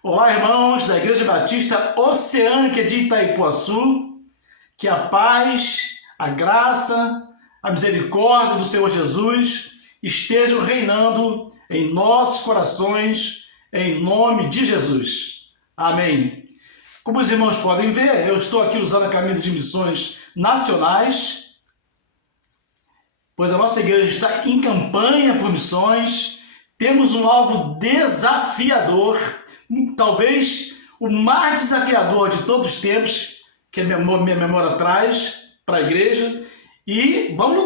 Olá, irmãos da Igreja Batista Oceânica de Itaipuaçu, que a paz, a graça, a misericórdia do Senhor Jesus estejam reinando em nossos corações, em nome de Jesus. Amém. Como os irmãos podem ver, eu estou aqui usando a camisa de missões nacionais, pois a nossa igreja está em campanha por missões. Temos um alvo desafiador, talvez o mais desafiador de todos os tempos, que a minha memória traz para a igreja. E vamos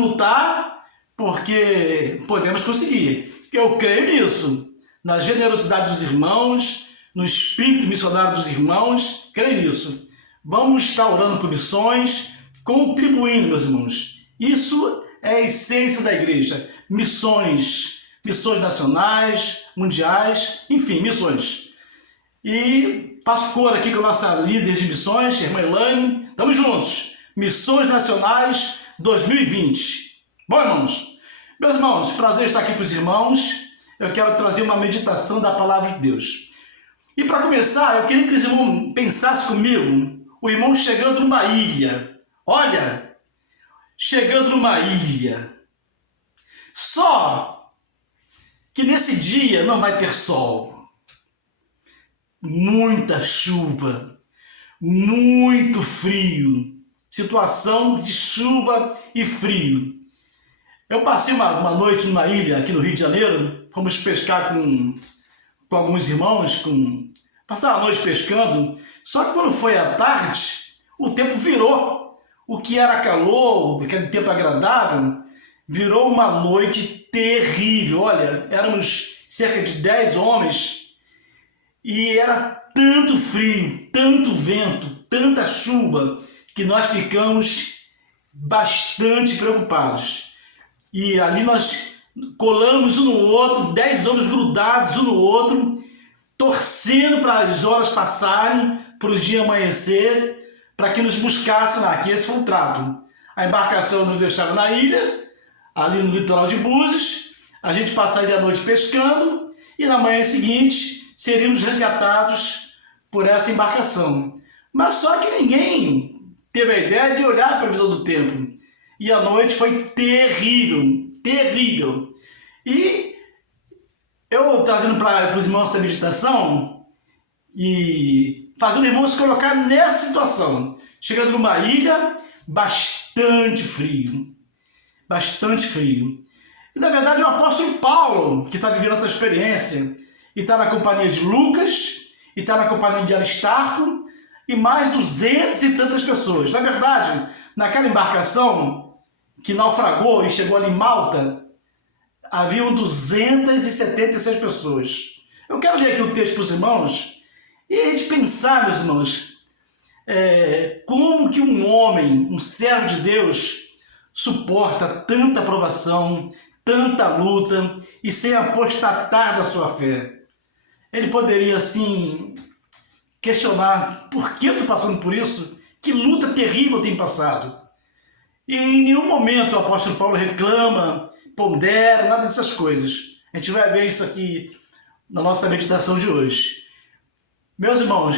lutar, porque podemos conseguir. Eu creio nisso, na generosidade dos irmãos, no espírito missionário dos irmãos, creio nisso. Vamos estar orando por missões, contribuindo, meus irmãos. Isso é a essência da igreja. Missões nacionais, mundiais, enfim, missões. E passo cor aqui com a nossa líder de missões, irmã Elaine. Estamos juntos. Missões Nacionais 2020. Bom, irmãos? Meus irmãos, prazer estar aqui com os irmãos. Eu quero trazer uma meditação da palavra de Deus. E para começar, eu queria que os irmãos pensassem comigo, o irmão chegando numa ilha. Olha, chegando numa ilha. Só que nesse dia não vai ter sol. Muita chuva, muito frio. Situação de chuva e frio. Eu passei uma noite numa ilha aqui no Rio de Janeiro. Fomos pescar com alguns irmãos, passar a noite pescando. Só que quando foi à tarde, o tempo virou. O que era calor, aquele tempo agradável, virou uma noite terrível. Olha, éramos cerca de 10 homens e era tanto frio, tanto vento, tanta chuva, que nós ficamos bastante preocupados. E ali nós colamos um no outro, 10 homens grudados um no outro, torcendo para as horas passarem, para o dia amanhecer, para que nos buscassem lá, que esse foi o trato. A embarcação nos deixava na ilha, ali no litoral de Búzios, a gente passaria a noite pescando e na manhã seguinte seríamos resgatados por essa embarcação. Mas só que ninguém teve a ideia de olhar a previsão do tempo. E a noite foi terrível, terrível. E eu trazendo para os irmãos essa meditação e fazendo os irmãos se colocar nessa situação. Chegando numa ilha, bastante frio. Bastante frio. E na verdade é o apóstolo Paulo que está vivendo essa experiência. E está na companhia de Lucas, e está na companhia de Aristarco, e mais 200 e tantas pessoas. Na verdade, naquela embarcação que naufragou e chegou ali em Malta, haviam 276 pessoas. Eu quero ler aqui o texto para os irmãos, e a gente pensar, meus irmãos, como que um homem, um servo de Deus, suporta tanta provação, tanta luta e sem apostatar da sua fé. Ele poderia, assim, questionar: por que eu estou passando por isso? Que luta terrível eu tenho passado? E em nenhum momento o apóstolo Paulo reclama, pondera, nada dessas coisas. A gente vai ver isso aqui na nossa meditação de hoje. Meus irmãos,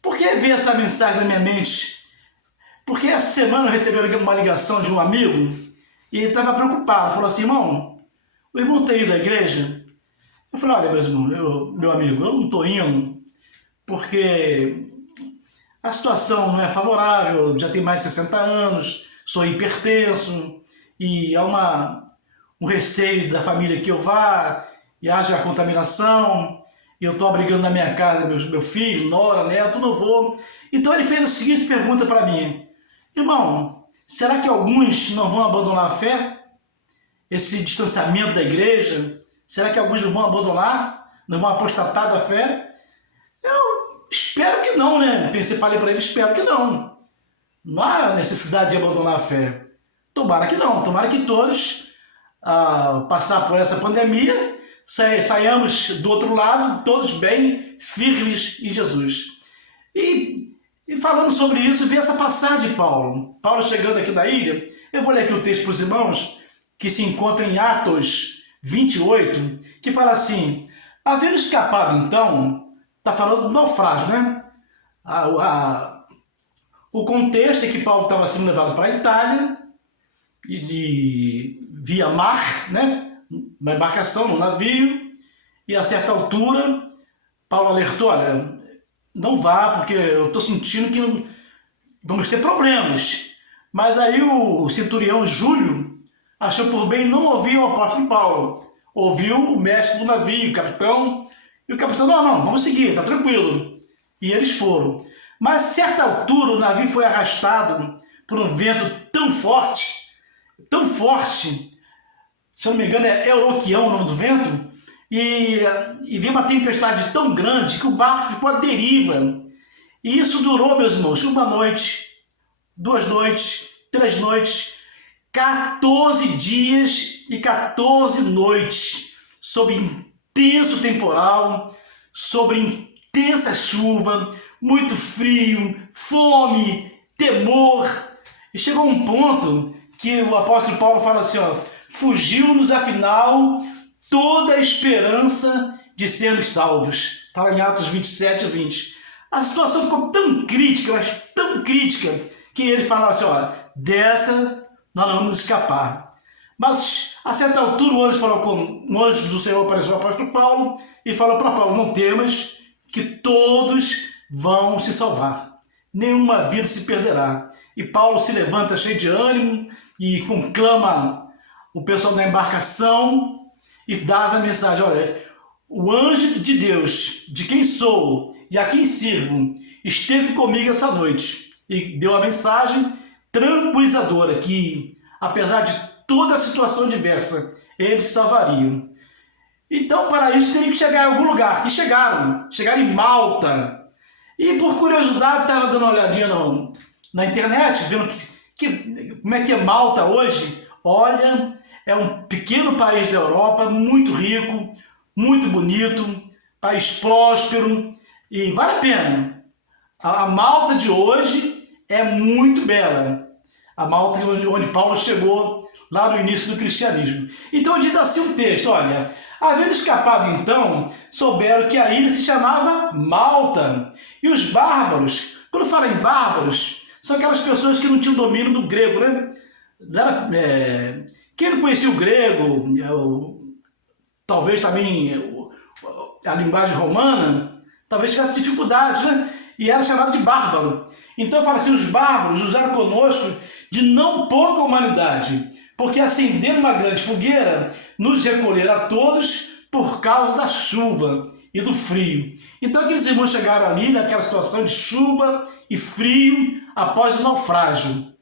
por que veio essa mensagem na minha mente? Porque essa semana eu recebi uma ligação de um amigo e ele estava preocupado. Falou assim: irmão, o irmão tem ido à igreja? Eu falei: olha, meus irmãos, meu amigo, eu não estou indo porque a situação não é favorável, já tenho mais de 60 anos, sou hipertenso e há um receio da família que eu vá e haja contaminação, e eu estou abrigando na minha casa meu filho, nora, neto, não vou. Então ele fez a seguinte pergunta para mim: irmão, será que alguns não vão abandonar a fé? Esse distanciamento da igreja, será que alguns não vão abandonar? Não vão apostatar da fé? Eu espero que não, né? Falei para ele: espero que não. Não há necessidade de abandonar a fé. Tomara que não. Tomara que todos, passar por essa pandemia, saiamos do outro lado, todos bem firmes em Jesus. E falando sobre isso, vi essa passagem de Paulo. Paulo chegando aqui na ilha. Eu vou ler aqui o texto para os irmãos, que se encontra em Atos 28, que fala assim: havendo escapado então, está falando do naufrágio, né? O contexto é que Paulo estava sendo levado para a Itália, via mar, né? Na embarcação, no navio, e a certa altura, Paulo alertou, olha, não vá, porque eu estou sentindo que vamos ter problemas. Mas aí o centurião Júlio achou por bem não ouvir o apóstolo Paulo. Ouviu o mestre do navio, o capitão, e o capitão, não, vamos seguir, está tranquilo. E eles foram. Mas a certa altura o navio foi arrastado por um vento tão forte, se eu não me engano é Euroquião o nome do vento, e veio uma tempestade tão grande que o barco ficou à deriva. E isso durou, meus irmãos, uma noite, 2 noites, 3 noites, 14 dias e 14 noites, sob intenso temporal, sob intensa chuva, muito frio, fome, temor. E chegou um ponto que o apóstolo Paulo fala assim, ó, fugiu-nos afinal toda a esperança de sermos salvos. Está em Atos 27 a 20. A situação ficou tão crítica, mas tão crítica, que ele fala assim, ó, dessa nós não vamos escapar. Mas a certa altura um anjo do Senhor apareceu ao apóstolo Paulo e falou para Paulo, não temas, que todos vão se salvar. Nenhuma vida se perderá. E Paulo se levanta cheio de ânimo e conclama o pessoal da embarcação e dá a mensagem, olha, o anjo de Deus, de quem sou e a quem sirvo, esteve comigo essa noite e deu a mensagem tranquilizadora que, apesar de toda a situação diversa, eles salvariam. Então, para isso, teriam que chegar em algum lugar. E chegaram em Malta. E, por curiosidade, estava dando uma olhadinha na internet, vendo como é que é Malta hoje. Olha, é um pequeno país da Europa, muito rico, muito bonito, país próspero, e vale a pena. A Malta de hoje é muito bela. A Malta onde Paulo chegou lá no início do cristianismo. Então diz assim o texto, olha, havendo escapado então, souberam que a ilha se chamava Malta. E os bárbaros, quando fala em bárbaros, são aquelas pessoas que não tinham domínio do grego, né? Quem não conhecia o grego, talvez também a linguagem romana, talvez tivesse dificuldades, né? E era chamado de bárbaro. Então fala assim, os bárbaros usaram conosco de não pouca humanidade, porque acenderam uma grande fogueira, nos recolheram a todos por causa da chuva e do frio. Então aqueles irmãos chegaram ali naquela situação de chuva e frio após o naufrágio.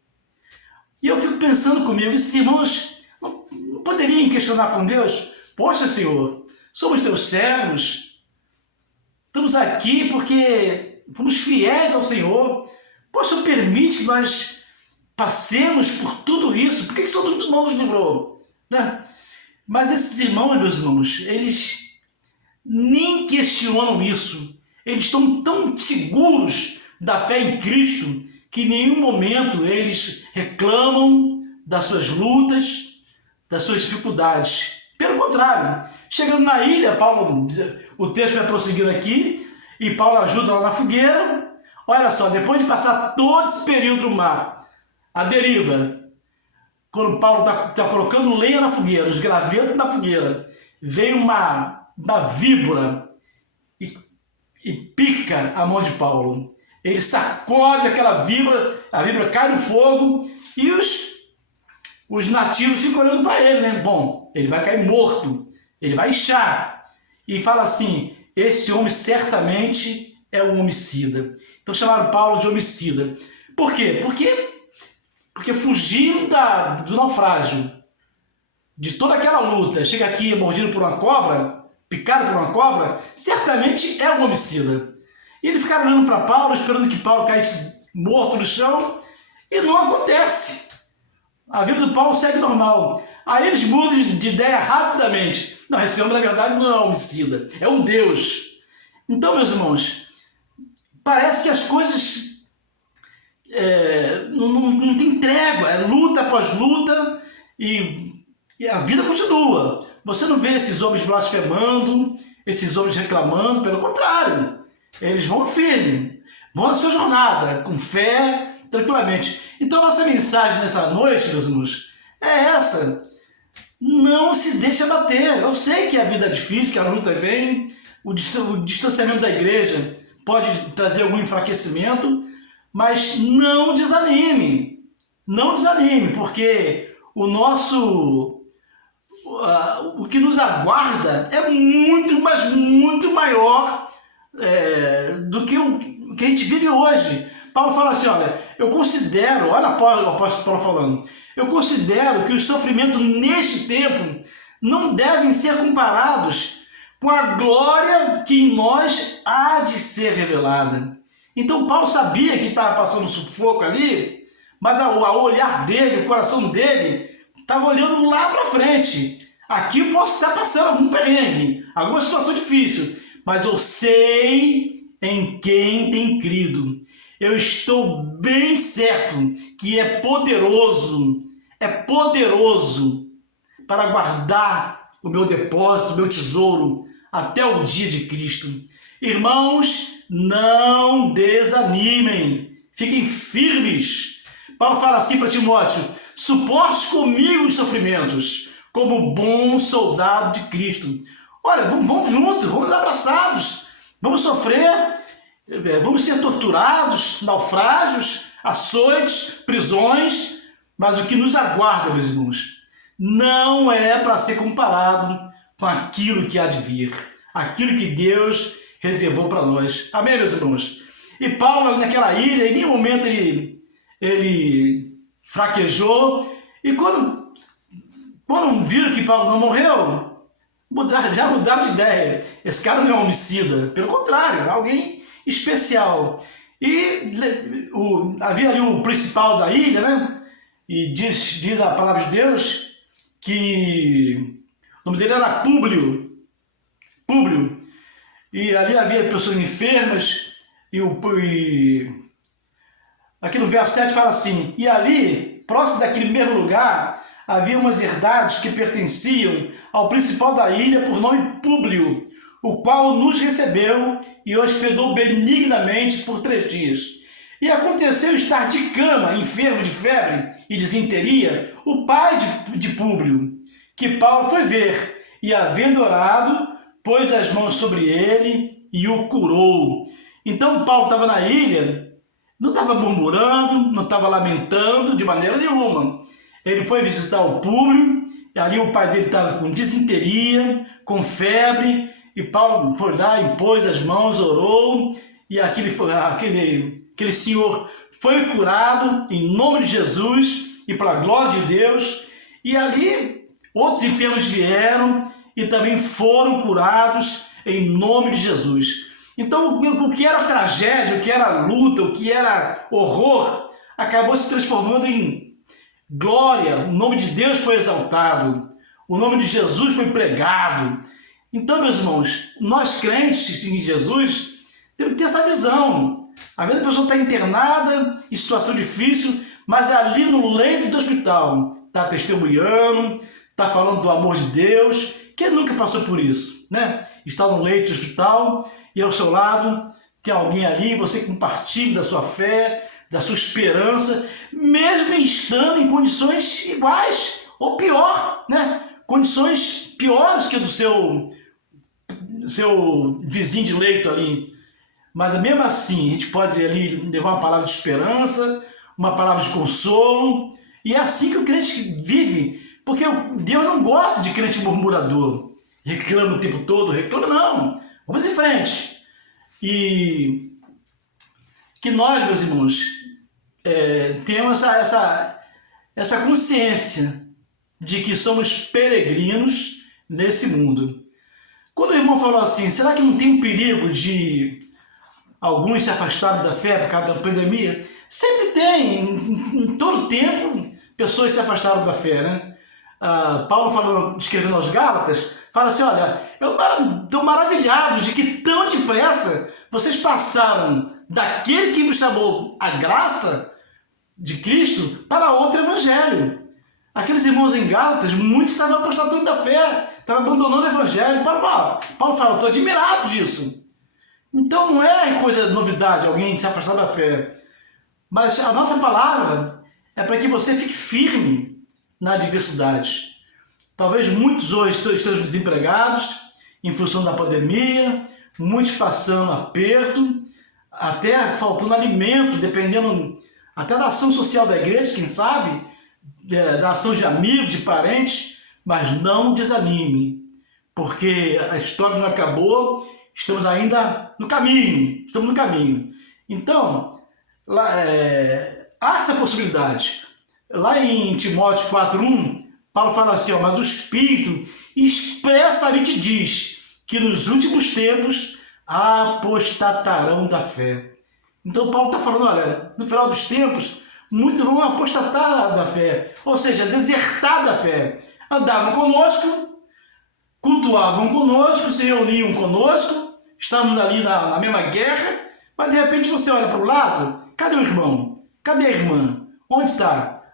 E eu fico pensando comigo, esses irmãos não poderiam questionar com Deus? Poxa, Senhor, somos teus servos, estamos aqui porque fomos fiéis ao Senhor. Poxa, permite que nós passemos por tudo isso. Por que o Senhor não nos livrou? Né? Mas esses irmãos, meus irmãos, eles nem questionam isso. Eles estão tão seguros da fé em Cristo que em nenhum momento eles reclamam das suas lutas, das suas dificuldades. Pelo contrário, chegando na ilha, Paulo, o texto vai prosseguindo aqui, e Paulo ajuda lá na fogueira. Olha só, depois de passar todo esse período no mar, a deriva, quando Paulo está colocando lenha na fogueira, os gravetos na fogueira, veio uma víbora e pica a mão de Paulo. Ele sacode aquela víbora, a víbora cai no fogo e os nativos ficam olhando para ele, né? Bom, ele vai cair morto, ele vai inchar. E fala assim, esse homem certamente é um homicida. Então chamaram Paulo de homicida. Por quê? Porque fugindo do naufrágio, de toda aquela luta, chega aqui mordido por uma cobra, picado por uma cobra, certamente é um homicida. E eles ficaram olhando para Paulo, esperando que Paulo caísse morto no chão, e não acontece. A vida do Paulo segue normal. Aí eles mudam de ideia rapidamente. Não, esse homem na verdade não é um homicida, é um Deus. Então, meus irmãos, parece que as coisas não tem trégua, é luta após luta e a vida continua. Você não vê esses homens blasfemando, esses homens reclamando, pelo contrário. Eles vão firme, vão na sua jornada, com fé, tranquilamente. Então, nossa mensagem nessa noite, meus irmãos, é essa. Não se deixe abater. Eu sei que a vida é difícil, que a luta vem, o distanciamento da igreja pode trazer algum enfraquecimento, mas não desanime. Não desanime, porque o que nos aguarda é muito, mas muito maior do que o que a gente vive hoje. Paulo fala assim, olha, olha o apóstolo Paulo falando, eu considero que os sofrimentos neste tempo não devem ser comparados com a glória que em nós há de ser revelada. Então Paulo sabia que estava passando sufoco ali, mas o olhar dele, o coração dele, estava olhando lá para frente. Aqui eu posso estar passando algum perrengue, alguma situação difícil, mas eu sei em quem tem crido. Eu estou bem certo que é poderoso para guardar o meu depósito, o meu tesouro, até o dia de Cristo. Irmãos, não desanimem, fiquem firmes. Paulo fala assim para Timóteo, suporte comigo os sofrimentos, como bom soldado de Cristo. Olha, vamos juntos, vamos abraçados, vamos sofrer, vamos ser torturados, naufrágios, açoites, prisões, mas o que nos aguarda, meus irmãos, não é para ser comparado com aquilo que há de vir, aquilo que Deus reservou para nós. Amém, meus irmãos? E Paulo, naquela ilha, em nenhum momento ele fraquejou, e quando viram que Paulo não morreu, já mudaram de ideia. Esse cara não é um homicida, pelo contrário, é alguém especial. E havia ali o principal da ilha, né? E diz a palavra de Deus que o nome dele era Públio. E ali havia pessoas enfermas, aqui no verso 7 fala assim, e ali, próximo daquele mesmo lugar, havia umas herdades que pertenciam ao principal da ilha por nome Públio, o qual nos recebeu e hospedou benignamente por 3 dias. E aconteceu estar de cama, enfermo de febre e disenteria, o pai de Públio, que Paulo foi ver, e havendo orado, pôs as mãos sobre ele e o curou. Então Paulo estava na ilha, não estava murmurando, não estava lamentando de maneira nenhuma. Ele foi visitar o Públio, e ali o pai dele estava com disenteria, com febre, e Paulo foi lá, impôs as mãos, orou, e aquele senhor foi curado em nome de Jesus e pela glória de Deus. E ali outros enfermos vieram e também foram curados em nome de Jesus. Então o que era tragédia, o que era luta, o que era horror, acabou se transformando em glória. O nome de Deus foi exaltado, o nome de Jesus foi pregado. Então, meus irmãos, nós crentes em Jesus temos que ter essa visão. Às vezes a pessoa está internada, em situação difícil, mas ali no leito do hospital está testemunhando, está falando do amor de Deus. Quem nunca passou por isso, né? Está no leito do hospital e ao seu lado tem alguém ali, você compartilha da sua fé, da sua esperança, mesmo estando em condições iguais ou pior, né? Condições piores que a do seu vizinho de leito ali. Mas mesmo assim, a gente pode ali levar uma palavra de esperança, uma palavra de consolo, e é assim que o crente vive, porque Deus não gosta de crente murmurador, reclama o tempo todo, não, vamos em frente. E que nós, meus irmãos, temos essa consciência de que somos peregrinos nesse mundo. Quando o irmão falou assim, será que não tem um perigo de alguns se afastarem da fé por causa da pandemia? Sempre tem, em todo tempo, pessoas se afastaram da fé, né? Paulo escrevendo aos Gálatas, fala assim, olha, eu estou maravilhado de que tão depressa vocês passaram daquele que nos chamou a graça de Cristo para outro evangelho. Aqueles irmãos em Gálatas, muitos estavam apostatando da fé, estavam abandonando o evangelho. Paulo fala, estou admirado disso. Então não é coisa novidade alguém se afastar da fé. Mas a nossa palavra é para que você fique firme na adversidade. Talvez muitos hoje estejam desempregados em função da pandemia, muitos passando aperto, até faltando alimento, dependendo até da ação social da igreja, quem sabe, da ação de amigos, de parentes, mas não desanime, porque a história não acabou, estamos ainda no caminho, Então, há essa possibilidade. Lá em Timóteo 4:1, Paulo fala assim, mas o Espírito expressamente diz que nos últimos tempos apostatarão da fé. Então Paulo está falando, olha, no final dos tempos, muitos vão apostatar da fé, ou seja, desertar da fé. Andavam conosco, cultuavam conosco, se reuniam conosco, estávamos ali na mesma guerra, mas de repente você olha para o lado, cadê o irmão? Cadê a irmã? Onde está?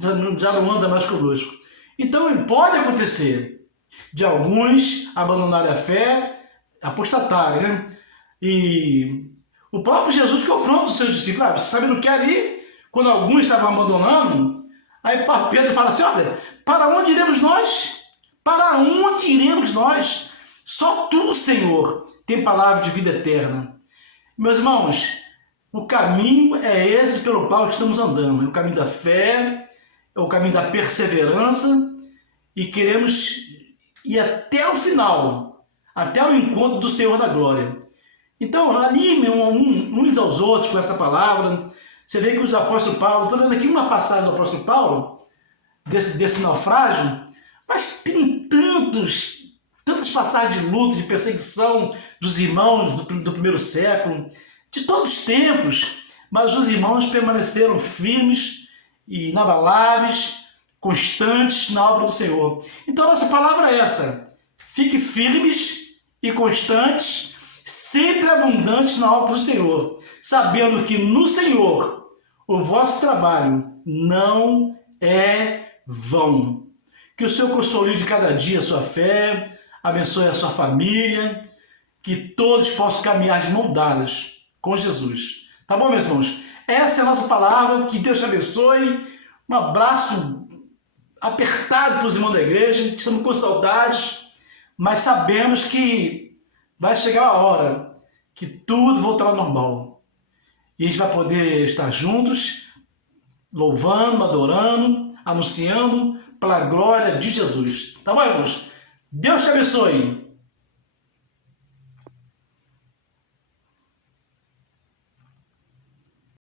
Já não anda mais conosco. Então pode acontecer de alguns abandonarem a fé, apostatarem, né? E o próprio Jesus confronta os seus discípulos. Você sabe, não quer ir? Quando alguns estavam abandonando, aí Pedro fala assim, olha, para onde iremos nós? Para onde iremos nós? Só tu, Senhor, tem palavra de vida eterna. Meus irmãos, o caminho é esse pelo qual estamos andando. É o caminho da fé, é o caminho da perseverança, e queremos ir até o final, até o encontro do Senhor da glória. Então, anime uns aos outros com essa palavra. Você vê que os apóstolos Paulo, estou lendo aqui uma passagem do apóstolo Paulo, desse naufrágio, mas tem tantas passagens de luta, de perseguição dos irmãos do primeiro século, de todos os tempos, mas os irmãos permaneceram firmes e inabaláveis, constantes na obra do Senhor. Então a nossa palavra é essa: fique firmes e constantes, sempre abundantes na obra do Senhor, sabendo que no Senhor o vosso trabalho não é vão. Que o Senhor consolide cada dia a sua fé, abençoe a sua família, que todos possam caminhar de mãos dadas com Jesus. Tá bom, meus irmãos? Essa é a nossa palavra, que Deus te abençoe. Um abraço apertado para os irmãos da igreja, que estamos com saudades, mas sabemos que vai chegar a hora que tudo voltará ao normal. E a gente vai poder estar juntos, louvando, adorando, anunciando para a glória de Jesus. Tá bom, irmãos? Deus te abençoe.